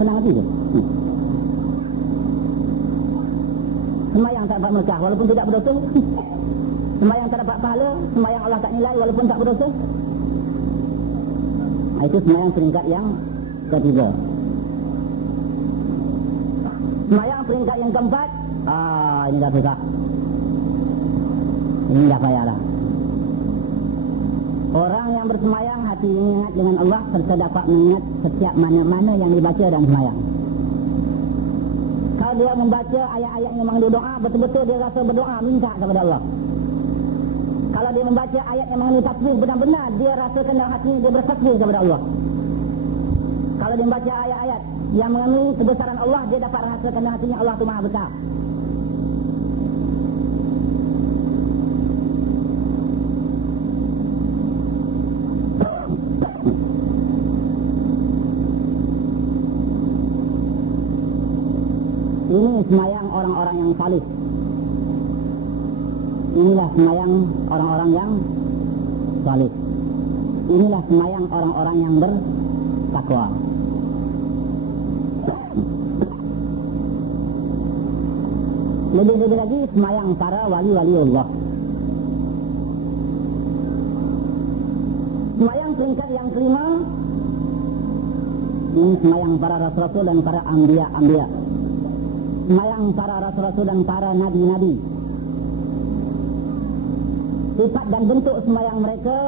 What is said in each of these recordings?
Senang hati je. Sembahyang tak dapat berkah walaupun tidak berdosa. Sembahyang tak dapat pahala, sembahyang Allah tak nilai walaupun tak berdosa. Itu sembahyang peringkat yang ketiga. Sembahyang peringkat yang keempat, ini dah susah. Ini dah payah dah. Orang yang bersembahyang hati ingat dengan Allah serta dapat mengingat setiap mana-mana yang dibaca dalam sembahyang. Kalau dia membaca ayat-ayat yang mengandung doa, betul-betul dia rasa berdoa minta kepada Allah. Kalau dia membaca ayat yang mengandung tasbih, benar-benar dia rasakan dalam hatinya dia bertasbih kepada Allah. Kalau dia membaca ayat-ayat yang mengandung kebesaran Allah, dia dapat rasakan dalam hatinya Allah itu Maha Besar. Ini sembahyang orang-orang yang salih. Inilah sembahyang orang-orang yang salih. Inilah sembahyang orang-orang yang bertakwa. Lebih-lebih lagi sembahyang para wali-wali Allah. Sembahyang peringkat yang kelima, ini sembahyang para rasul-rasul dan para anbiya-anbiya. Sembahyang para rasul-rasul dan para nabi-nabi. Sifat dan bentuk sembahyang mereka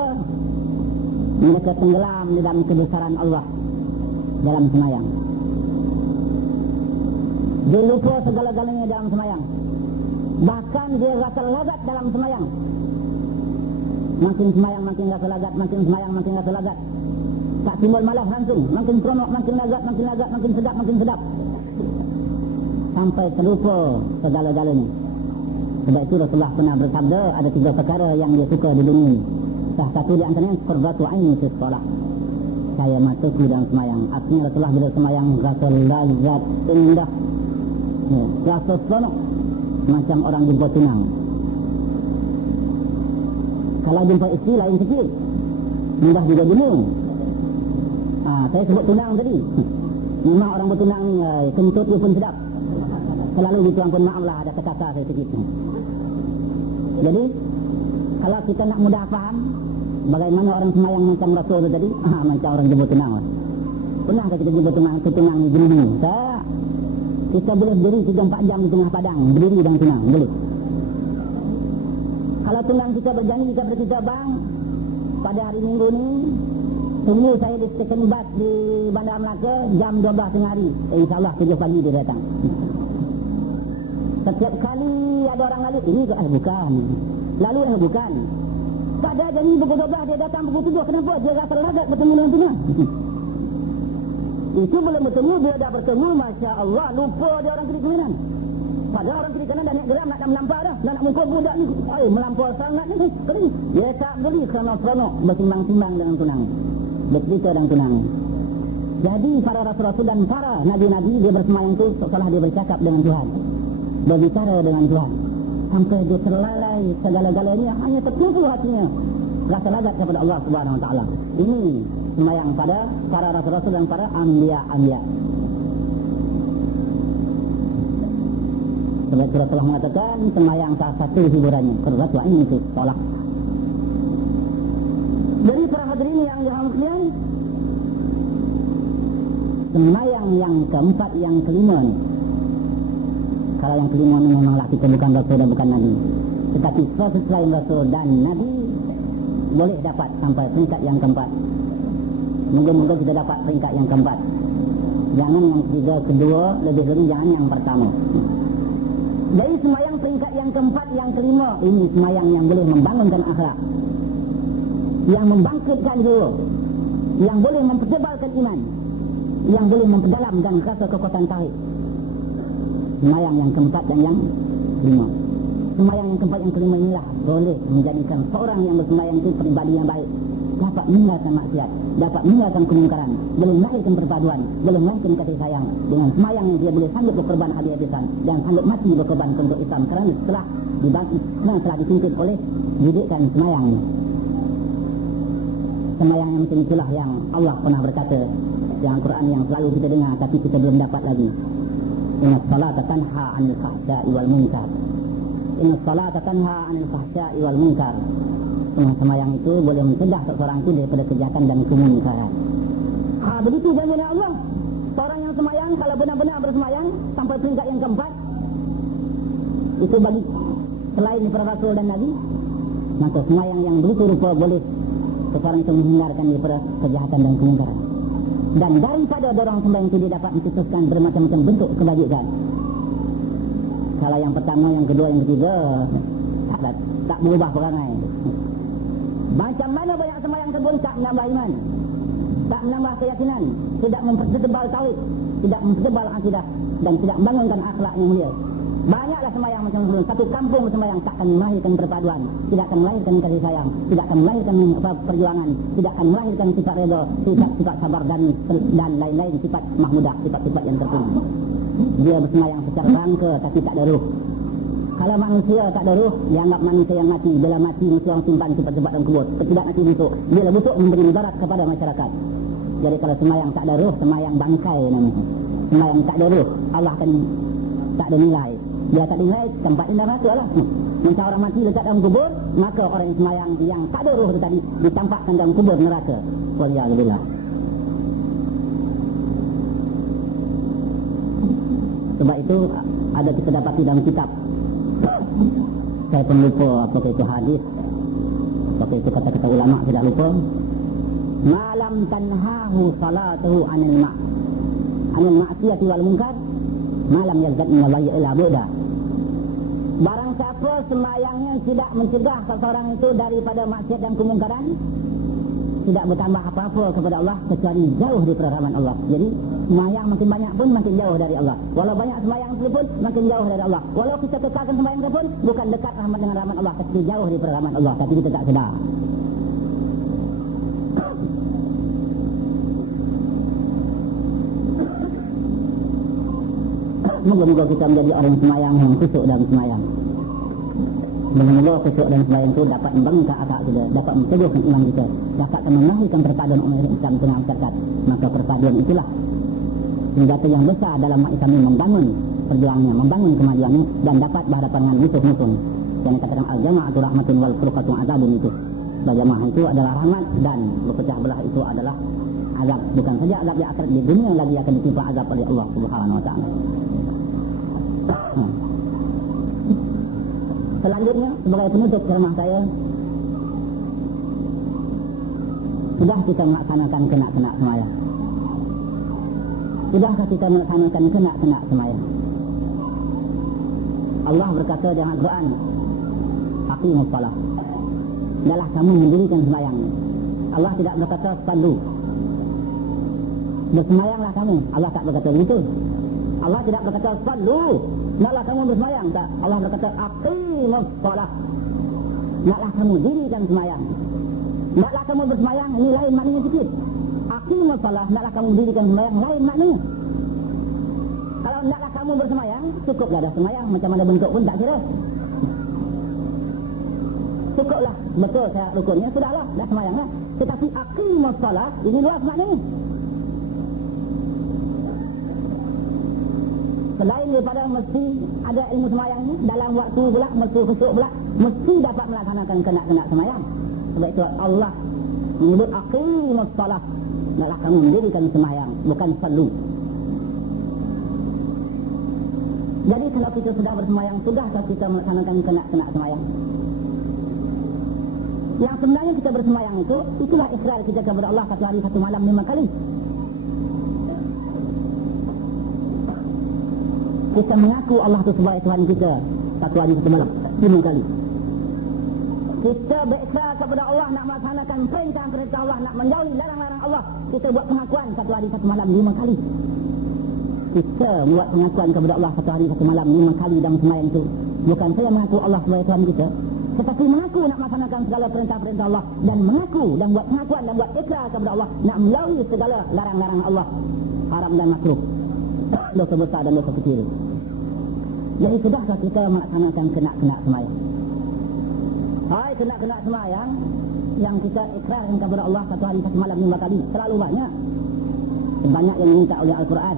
tenggelam di dalam kebesaran Allah dalam sembahyang. Dia lupa segala-galanya dalam sembahyang. Bahkan dia rasa lagat dalam sembahyang. Makin sembahyang makin rasa lagat, makin sembahyang makin rasa lagat. Tak timbul malah langsung, makin seronok, makin lagat, makin sedap. Sampai terlupa segala-galanya. Sebab itu Rasulullah pernah bersabda, ada 3 perkara yang dia suka di dunia ini. Salah satu di antaranya qurratu aini fi shalah. Saya mataku dalam sembahyang. Artinya Rasulullah bila sembahyang rasa lazat, indah, rasa seronok, macam orang jumpa tunang. Kalau jumpa isteri lain sikit, mudah juga jenuh. Saya sebut tunang tadi. Memang orang bertunang ni kentut dia pun sedap. Selalu gitu, ampun maaf lah ada kata-kata saya sikit. Jadi kalau kita nak mudah faham bagaimana orang sembahyang macam Rasul tu tadi, macam orang jumpa tunang. Pernah kita jumpa tunang ni jenuh? Tak. Kita boleh berdiri 3-4 jam di tengah padang, berdiri dan tunang, boleh. Kalau tunang kita berjanji kepada kita, bang, pada hari Minggu ni tunggu saya di stesen bas di Bandar Melaka jam 12 tengah hari. InsyaAllah 7 pagi dia datang. Setiap kali ada orang lalu, ini ke bukan. Lalu bukan. Pada janji pukul 12 dia datang pukul 7. Kenapa? Dia rasa lagat bertemu dengan tunang. Itu belum bertemu, dia dah bertemu, Masya Allah, lupa dia orang kiri kanan. Padahal orang kiri kanan dah naik geram nak melampau dah. Dah nak mukul budak ni. Melampau sangat ni. Dia tak boleh seronok-seronok bertimbang-timbang dengan tunang. Bercerita dengan tunang. Jadi para rasul-rasul dan para nabi-nabi dia bersemayang itu setelah dia bercakap dengan Tuhan, berbicara dengan Tuhan, sampai dia terlalai segala-galanya, hanya tertumpu hatinya rasa lagat kepada Allah Subhanahu Wa Taala. Ini sembahyang pada para rasul-rasul dan para anbiya-anbiya. Sebab Rasulullah mengatakan sembahyang salah satu hiburannya qurratu aini fi shalah. Jadi para hadirin yang dirahmati, sembahyang yang keempat, yang kelima ni. Kalau yang kelima ni memanglah kita bukan Rasul dan bukan Nabi. Tetapi selain Rasul dan Nabi boleh dapat sampai peringkat yang keempat. Moga-moga kita dapat peringkat yang keempat. Jangan yang ketiga, kedua, lebih-lebih jangan yang pertama. Jadi sembahyang peringkat yang keempat, yang kelima, ini sembahyang yang boleh membangunkan akhlak, yang membangkitkan jiwa, yang boleh mempertebalkan iman, yang boleh memperdalamkan rasa kekuatan tauhid. Sembahyang yang keempat dan yang kelima. Sembahyang yang keempat yang kelima inilah boleh menjadikan seorang yang bersembahyang itu pribadi yang baik, dapat meninggalkan maksiat, dapat meninggalkan kemungkaran, boleh melahirkan perpaduan, boleh melahirkan kasih sayang. Dengan sembahyang yang dia boleh sanggup berkorban habis-habisan dan sanggup mati berkorban untuk Islam, kerana setelah dipimpin oleh didikan sembahyang ini. Sembahyang yang macam itulah yang Allah pernah berkata, yang Quran yang selalu kita dengar tapi kita belum dapat lagi. Innas salata tanha 'anil fahsya'i wal munkar. Innas salata tanha 'anil fahsya'i wal munkar. Sembahyang itu boleh mencegah seseorang itu daripada kejahatan dan kemunkaran. Begitu janjinya Allah. Seorang yang sembahyang kalau benar-benar bersembahyang sampai peringkat yang keempat, itu bagi selain daripada Rasul dan Nabi, maka sembahyang yang begitu rupa boleh seseorang itu menghindarkan daripada kejahatan dan kemungkaran. Dan daripada orang sembahyang itu dia dapat mencetuskan bermacam-macam bentuk kebajikan. Kalau yang pertama, yang kedua, yang ketiga tak berubah perangai. Macam mana banyak sembahyang tersebut tak menambah iman, tak menambah keyakinan, tidak mempertebal tauhid, tidak mempertebal akidah, dan tidak membangunkan akhlak yang mulia. Banyaklah sembahyang macam sebelum. Satu kampung sembahyang tak akan melahirkan perpaduan, tidak akan melahirkan kasih sayang, tidak akan melahirkan perjuangan, tidak akan melahirkan sifat redha, sifat sabar dan lain-lain sifat mahmudah, sifat-sifat yang terpuji. Dia bersembahyang secara rangka tapi tak ada ruh. Kalau manusia tak ada ruh, dianggap manusia yang mati. Bila mati, mesti orang simpan sifat-sifat dalam kubur. Tidak nanti busuk. Bila busuk memberi mudarat kepada masyarakat. Jadi kalau sembahyang tak ada ruh, sembahyang bangkai namanya. Sembahyang tak ada ruh, Allah akan tak ada nilai. Dia tak ada nilai, tempat indah neraka lah. Macam orang mati lekat dalam kubur, maka orang yang sembahyang yang tak ada ruh itu tadi ditampakkan dalam kubur neraka. Waliyahulillah. Sebab itu ada kita dapati dalam kitab. Saya pun lupa apakah itu hadis, apakah itu kata-kata ulama, tidak lupa. Malam tanhahu salatuhu anil ma'siyati wal munkar, malam yazdad minallahi illa bu'da. Barang siapa sembahyangnya tidak mencegah seseorang itu daripada maksiat dan kemungkaran, tidak bertambah apa-apa kepada Allah kecuali jauh di rahmat Allah. Jadi sembahyang makin banyak pun makin jauh dari Allah. Walau banyak sembahyang pun makin jauh dari Allah. Walau kita kekalkan sembahyang pun bukan dekat rahmat dengan rahmat Allah, tapi jauh di rahmat Allah, tapi kita tak sedar. Moga-moga kita menjadi orang sembahyang yang khusyuk dalam sembahyang. Moga-moga khusyuk dalam sembahyang itu dapat membangunkan akal kita, dapat menteguhkan iman kita, dapat menahirkan perpaduan umat Islam tengah masyarakat. Maka perpaduan itulah senjata yang besar dalam umat Islam ini membangun perjuangannya, membangun kemajuannya dan dapat berhadapan dengan musuh-musuh. Yang dikatakan al-jama'atu rahmatun wal furqatu azabun itu. Berjamaah itu adalah rahmat dan berpecah belah itu adalah azab. Bukan saja azab di akhirat, di dunia lagi akan ditimpa azab oleh Allah Subhanahu wa taala. Selanjutnya sebagai penutup ceramah saya, sudah kita melaksanakan kena-kena sembahyang? Sudahkah kita melaksanakan kena-kena sembahyang? Allah berkata dalam Al-Quran, aqimus shalah, adalah kamu mendirikan sembahyang. Allah tidak berkata sallu, bersembahyanglah kamu. Allah tak berkata begitu. Allah tidak berkata sallu, naklah kamu bersembahyang. Tak. Allah berkata aqimus shalah, naklah kamu dirikan sembahyang. Naklah kamu bersembahyang, ini lain maknanya sikit. Aqimus shalah, naklah kamu dirikan sembahyang, lain maknanya. Kalau naklah kamu bersembahyang, cukuplah dah sembahyang, macam mana bentuk pun tak kira. Cukuplah, betul syarat rukunnya, sudahlah, dah sembahyanglah. Tetapi aqimus shalah, ini luas maknanya. Selain daripada mesti ada ilmu sembahyang ini, dalam waktu pula, mesti khusyuk pula, mesti dapat melaksanakan kena-kena sembahyang. Sebab itu Allah menyebut aqimus shalah, naklah kamu mendirikan sembahyang, bukan sallu. Jadi kalau kita sudah bersembahyang, sudahkah kita melaksanakan kena-kena sembahyang? Yang sebenarnya kita bersembahyang itu, itulah ikrar kita kepada Allah satu hari satu malam 5 kali. Kita mengaku Allah itu sebagai Tuhan kita satu hari satu malam 5 kali. Kita berikrar kepada Allah nak melaksanakan perintah-perintah Allah, nak menjauhi larang-larang Allah. Kita buat pengakuan satu hari satu malam 5 kali. Kita buat pengakuan kepada Allah satu hari satu malam 5 kali dalam sembahyang itu. Bukan saya mengaku Allah sebagai Tuhan kita, tetapi mengaku nak melaksanakan segala perintah-perintah Allah, dan mengaku dan buat pengakuan dan buat ikrar kepada Allah nak menjauhi segala larang-larang Allah, haram dan makruh, dosa besar dan dosa kecil. Jadi sudahkah kita melaksanakan kena-kena sembahyang? Hai, kena-kena sembahyang yang kita ikrarkan kepada Allah satu hari satu malam 5 kali terlalu banyak. sebanyak yang diminta oleh Al-Quran.